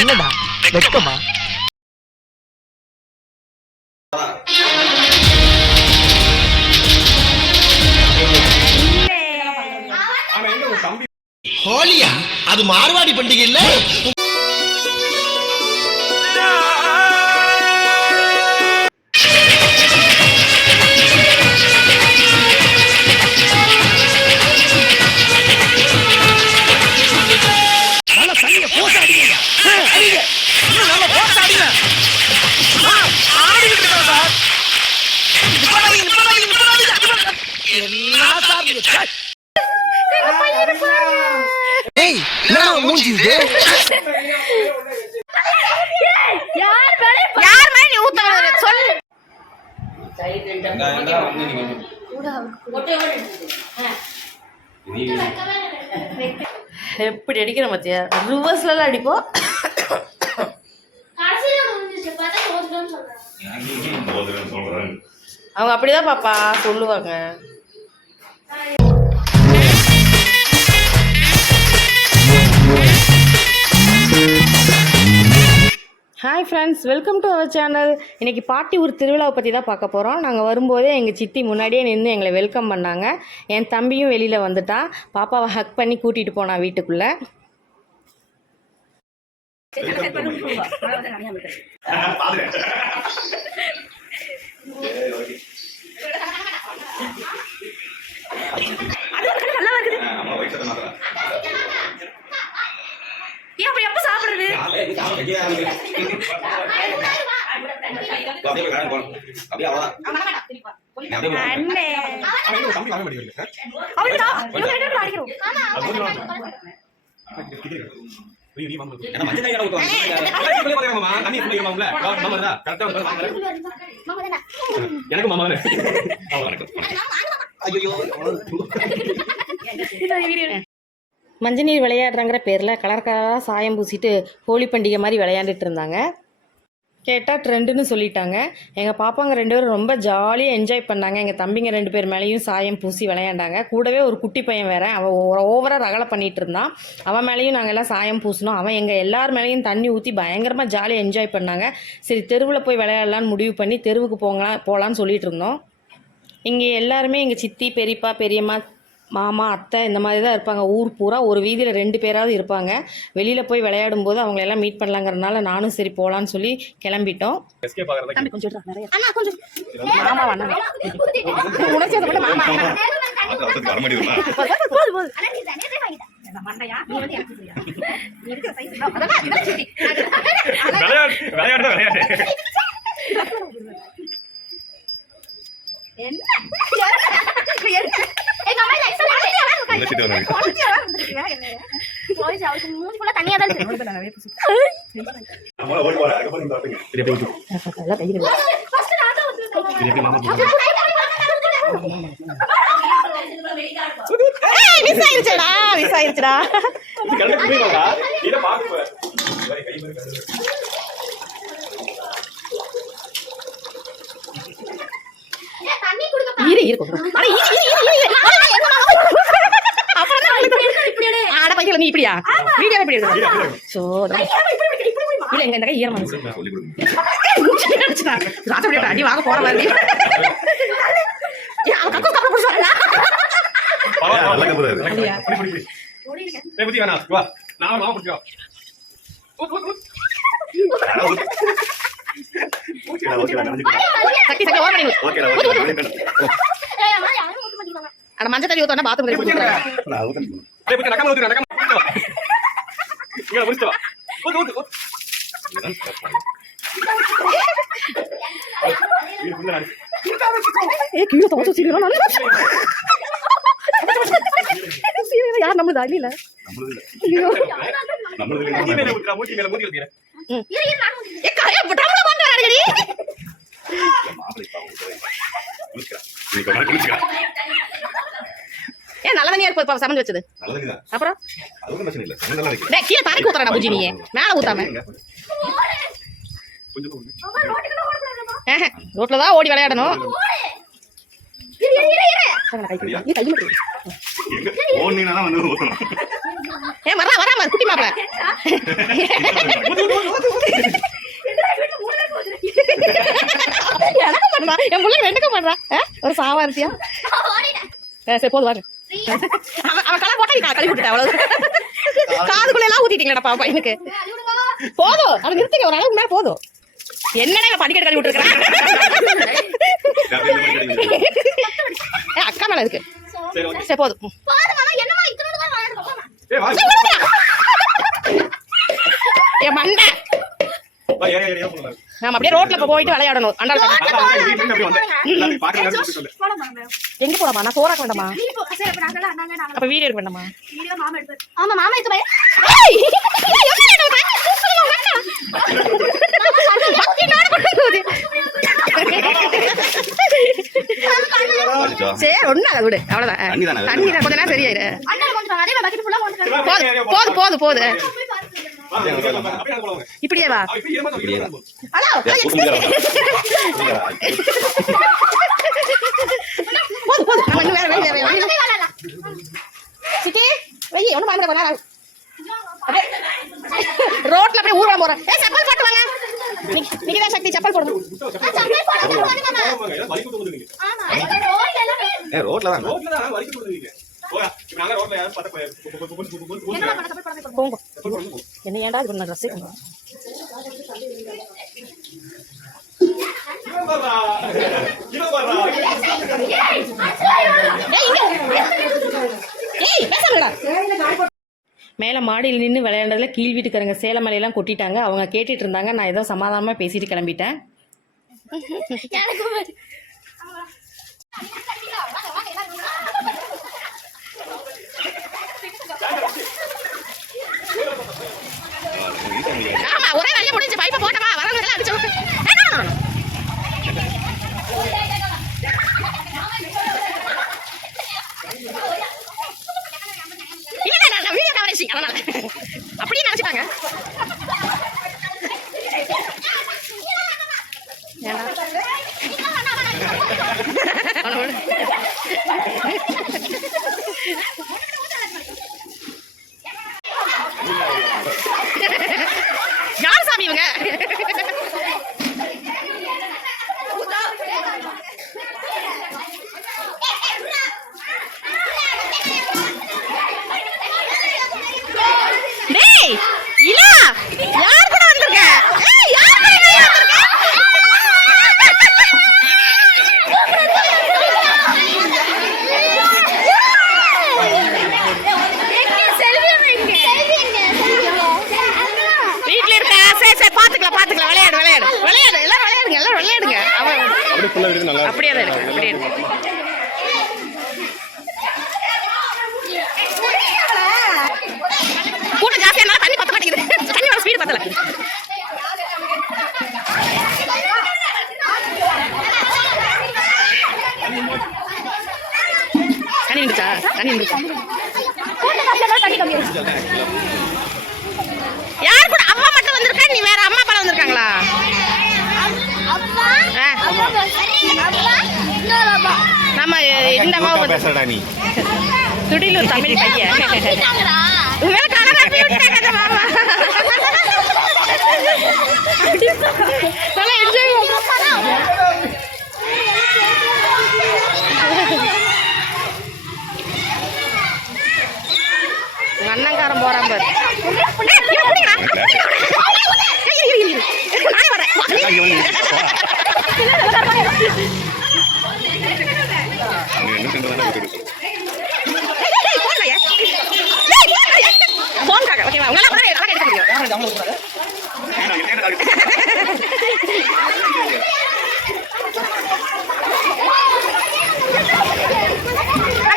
என்னடா வெக்கமா? ஹோலியா? அது மார்வாடி பண்டிகை இல்ல? எப்படி அடிக்கிற மத்தியா? ரிவர்ஸ்ல அடிப்போம். அவங்க அப்படிதான் பாப்பா சொல்லுவாங்க. Hi friends, welcome to our channel. இன்றைக்கி பாட்டி ஊர் திருவிழாவை பற்றி தான் பார்க்க போகிறோம். நாங்கள் வரும்போதே எங்கள் சித்தி முன்னாடியே நின்று எங்களை வெல்கம் பண்ணாங்க. என் தம்பியும் வெளியில் வந்துட்டான். பாப்பாவை ஹக் பண்ணி கூட்டிகிட்டு போனான் வீட்டுக்குள்ளே. மஞ்சள் நீர் விளையாடுறாங்கிற பேரில் கலர் கலராக சாயம் பூசிட்டு ஹோலி பண்டிகை மாதிரி விளையாண்டுட்டு இருந்தாங்க. கேட்டால் ட்ரெண்டுன்னு சொல்லிட்டாங்க. எங்கள் பாப்பாங்க 2 பேரும் ரொம்ப ஜாலியாக என்ஜாய் பண்ணாங்க. எங்கள் தம்பிங்க 2 பேர் மேலேயும் சாயம் பூசி விளையாண்டாங்க. கூடவே ஒரு குட்டி பையன் வேறு, அவன் ஓவராக ரகலை பண்ணிகிட்டு இருந்தான். அவன் மேலேயும் நாங்கள் எல்லாம் சாயம் பூசினோம். அவன் எங்கள் எல்லார் மேலேயும் தண்ணி ஊற்றி பயங்கரமாக ஜாலியாக என்ஜாய் பண்ணாங்க. சரி, தெருவில் போய் விளையாடலான்னு முடிவு பண்ணி தெருவுக்கு போகலான்னு சொல்லிட்டு இருந்தோம். இங்கே எல்லாருமே எங்கள் சித்தி, பெரியப்பா, பெரியம்மா, மாமா, அத்தை இந்த மாதிரி தான் இருப்பாங்க. ஊர் பூரா ஒரு வீதியில் 2 பேராவது இருப்பாங்க. வெளியில் போய் விளையாடும் போது அவங்க எல்லாம் மீட் பண்ணலாங்கிறதுனால நானும் சரி போகலான்னு சொல்லி கிளம்பிட்டோம். நீ இப்படியா வீடியோ எப்படி அடி வாங்க போற மாதிரி மஞ்சள் தண்ணி ஊத்தா பாத்ரூம் யார் நம்மளுதா இல்ல ஏன் நல்ல தண்ணியா இருக்கு சமைச்சு வச்சது அப்புறம் கீழே தரைக்கு ஊத்துறா பூஜி நீ மேல ஊத்தாம ரோட்ல தான் ஓடி விளையாடணும். ஏ வரா குட்டி மாப்பிள என் பிள்ளை ரெண்டுக்க மாட்டா ஒரு சாவாரிசியா சரி போது வாங்க அவன் கலர் போட்டா நீ கழுவி விட்டுட்ட அவ்வளவு காதுக்குள்ள எல்லாம் ஊத்திட்டீங்களா பாப்பா எனக்கு போதும் அதை நிறுத்துங்க ஒரு அளவுக்கு மேல போதும் என்னடா படிக்கட்டு கழுவி விட்டுருக்கேன் அக்கா மேல இருக்கு சரி போதும் என் மண்டை நாம அப்படியே ரோட்ல போயிட்டு விளையாடணும் எங்க போலாமா நான் சோறாக்க வேண்டாமா அப்ப வீடியோ எடுக்க வேண்டாமா சரி ஒண்ணு அதை விடு அவ்வளவுதான் தண்ணி தான் கொஞ்ச நேரம் சரியாயிரு போது போது இப்படியே வா போது நம்ம இன்னும் வேற சிட்டி வெயி ஒன்னும் பயப்பட போறா ரோட்ல அப்படியே ஊர்வலம் போறேன் செப்பல் போட்டு வாங்க நீங்க தான் சக்தி செப்பல் போடுங்க என்ன ஏன்டா இது பண்ண ட்ரெஸ் மேலே மாடியில் நின்று விளையாண்டதில் கீழ் வீட்டுக்காரங்க சேலை மலையெல்லாம் கொட்டிட்டாங்க அவங்க கேட்டுட்டு இருந்தாங்க நான் ஏதோ சமாதானமாக பேசிட்டு கிளம்பிட்டேன் ஆமா ஒரே வேலையை முடிஞ்சு பைப்பை போட்டமா வரவங்க அடிச்சு அப்படியே நினைச்சிட்டாங்க யார் சாமி இவங்க யார் கூட வந்திருக்க வீட்டுல இருக்க சரி பாத்துக்கலாம் விளையாடு எல்லாரும் விளையாடுங்க அப்படியே தான் இருக்கு அப்படியே இருக்கு கூட்டம் ஜாஸ்தியா தண்ணி பத்த மாட்டேங்குது தண்ணி வர ஸ்பீடு பத்தல தண்ணி இருந்துச்சா யார் கூட அம்மா மட்டும் வந்திருக்கா நீ வேற அம்மா அப்பா வந்திருக்காங்களா நம்ம இந்த அம்மா துடிலூர் தமிழ் பையன் அண்ணங்காரம் போறான் பாரு ஓகேவா உங்களால கூட எடுக்க முடியும்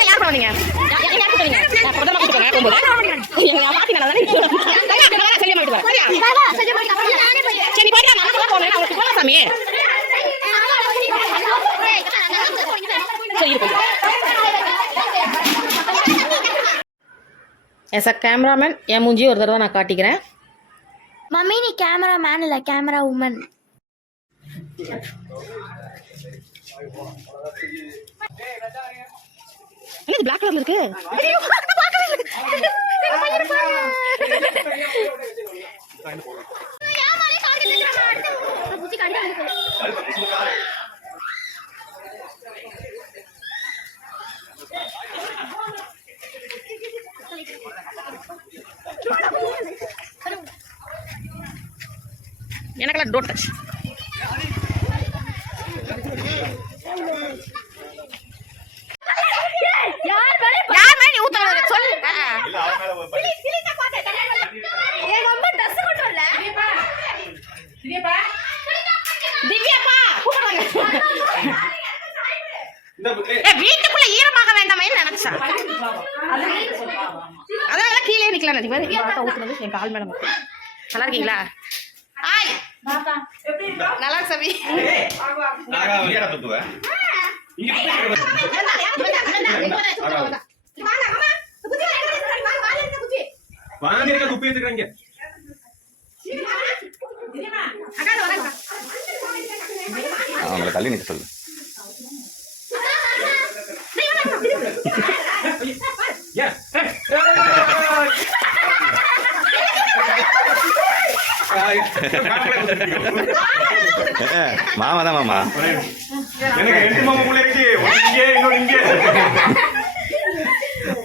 யார் பண்ணுவீங்க எஸ் அ கேமராமேன் என் மூஞ்சி ஒரு தடவை நான் காட்டிக்கிறேன். மம்மி நீ கேமரா மேன் இல்லை கேமரா உமன். இது பிளாக் கலர்ல இருக்கு. ஐயோ, அது பார்க்கவே இல்லை. எங்க பையனை பாரு. எனக்கெல்லாம் டோன்ட் டச். யார் மேல நீ ஊத்த சொல்லு. திவ்யாப்பா வீட்டுக்குள்ள ஈரமாக வேண்டாமே நினைச்சா. அதனால கீழே நிக்கலாம். ஊத்துனது என் கால் மேடம். நல்லா இருக்கீங்களா? ஆய் நல்லா சவி. அவங்களை தள்ளி நிற்க சொல்லு. மாமா தான் மாமா.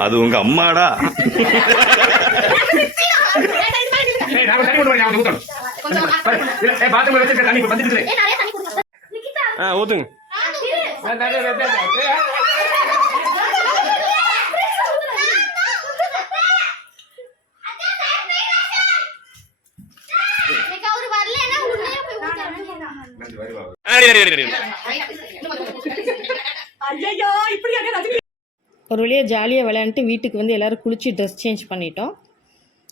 அது உங்க அம்மாடா. ஊத்துங்க. ஒரு வழியாக ஜாலியாக விளையாண்டுட்டு வீட்டுக்கு வந்து எல்லோரும் குளிச்சு ட்ரெஸ் சேஞ்ச் பண்ணிட்டோம்.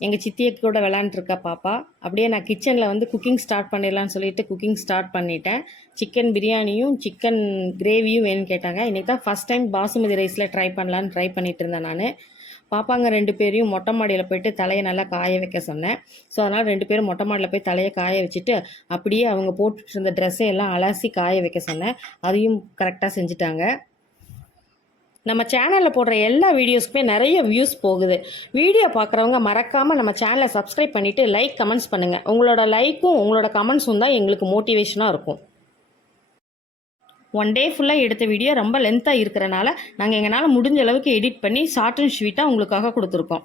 எங்கள் சித்தியக்கு கூட விளையாண்டுருக்கா பாப்பா. அப்படியே நான் கிச்சனில் வந்து குக்கிங் ஸ்டார்ட் பண்ணிடலான்னு சொல்லிட்டு குக்கிங் ஸ்டார்ட் பண்ணிட்டேன். சிக்கன் பிரியாணியும் சிக்கன் கிரேவியும் வேணும்னு கேட்டாங்க. இன்றைக்கி தான் ஃபஸ்ட் டைம் பாசுமதி ரைஸில் ட்ரை பண்ணிட்டு இருந்தேன் நான். பாப்பாங்க 2 பேரையும் மொட்டை மாடியில் போய்ட்டு தலையை நல்லா காய வைக்க சொன்னேன். ஸோ அதனால் 2 பேரும் மொட்டை மாடியில் போய் தலையை காய வச்சுட்டு அப்படியே அவங்க போட்டுட்டு இருந்த ட்ரெஸ்ஸை எல்லாம் அலசி காய வைக்க சொன்னேன். அதையும் கரெக்டாக செஞ்சுட்டாங்க. நம்ம சேனலில் போடுற எல்லா வீடியோஸ்க்குமே நிறைய வியூஸ் போகுது. வீடியோ பார்க்குறவங்க மறக்காமல் நம்ம சேனலை சப்ஸ்கிரைப் பண்ணிவிட்டு லைக் கமெண்ட்ஸ் பண்ணுங்கள். உங்களோட லைக்கும் உங்களோட கமெண்ட்ஸும் தான் எங்களுக்கு மோட்டிவேஷனாக இருக்கும். 1 டே ஃபுல்லாக எடுத்த வீடியோ ரொம்ப லென்த்தாக இருக்கிறனால நாங்கள் எங்களால் முடிஞ்ச அளவுக்கு எடிட் பண்ணி ஷார்ட் அண்ட் ஸ்வீட்டாக உங்களுக்காக கொடுத்துருக்கோம்.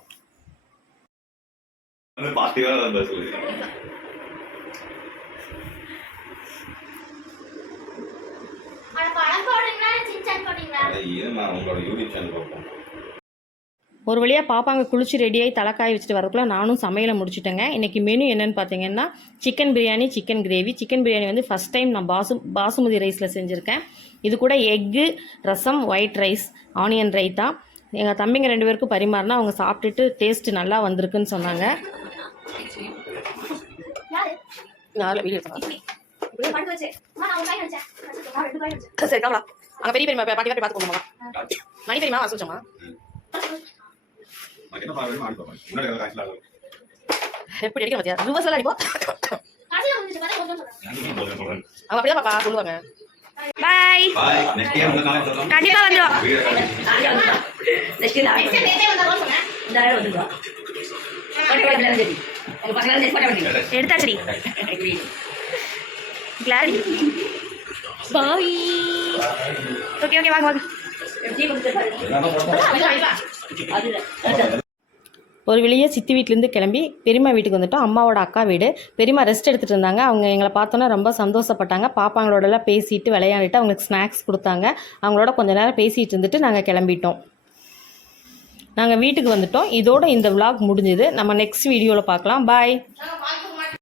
ஒரு வழியாக பாப்பாங்க குளிச்சு ரெடியாகி தலைக்காய் வச்சுட்டு வரக்குள்ள நானும் சமையலை முடிச்சுட்டேங்க. இன்றைக்கி மெனு என்னென்னு பார்த்தீங்கன்னா chicken biryani, chicken gravy. Chicken biryani வந்து ஃபஸ்ட் டைம் நான் பாசுமதி ரைஸில் செஞ்சுருக்கேன். இது கூட எக்கு, ரசம், ஒயிட் ரைஸ், ஆனியன் ரைத்தா. எங்கள் தம்பிங்க 2 பேருக்கும் பரிமாறினா அவங்க சாப்பிட்டுட்டு டேஸ்ட்டு நல்லா வந்திருக்குன்னு சொன்னாங்க. சரிங்களா அங்கே பெரிய பெரியமா பாட்டி பாட்டி பார்த்து போகணுமா? மணி பெரியமா வர சொல்லுமா? எப்படி அடிக்க மாத்தியா? ரிவர்ஸ்ல அடிப்போம். அவங்க அப்படியே பாப்பா சொல்லுவாங்க. பை கண்டிப்பா வந்துடும். எடுத்தாச்சடி கிளாரி. பாய். ஓகே ஓகே வாங்க வாங்க. ஒரு வெளியே சித்தி வீட்டிலேருந்து கிளம்பி பெரியம்மா வீட்டுக்கு வந்துட்டோம். அம்மாவோட அக்கா வீடு. பெரியம்மா ரெஸ்ட் எடுத்துகிட்டு இருந்தாங்க. அவங்க எங்களை பார்த்தோன்னா ரொம்ப சந்தோஷப்பட்டாங்க. பாப்பாங்களோடலாம் பேசிட்டு விளையாடிட்டு அவங்களுக்கு ஸ்நாக்ஸ் கொடுத்தாங்க. அவங்களோட கொஞ்ச நேரம் பேசிகிட்டு இருந்துட்டு நாங்கள் கிளம்பிட்டோம். நாங்கள் வீட்டுக்கு வந்துட்டோம். இதோட இந்த விளாக் முடிஞ்சுது. நம்ம நெக்ஸ்ட் வீடியோவில் பார்க்கலாம். பாய்.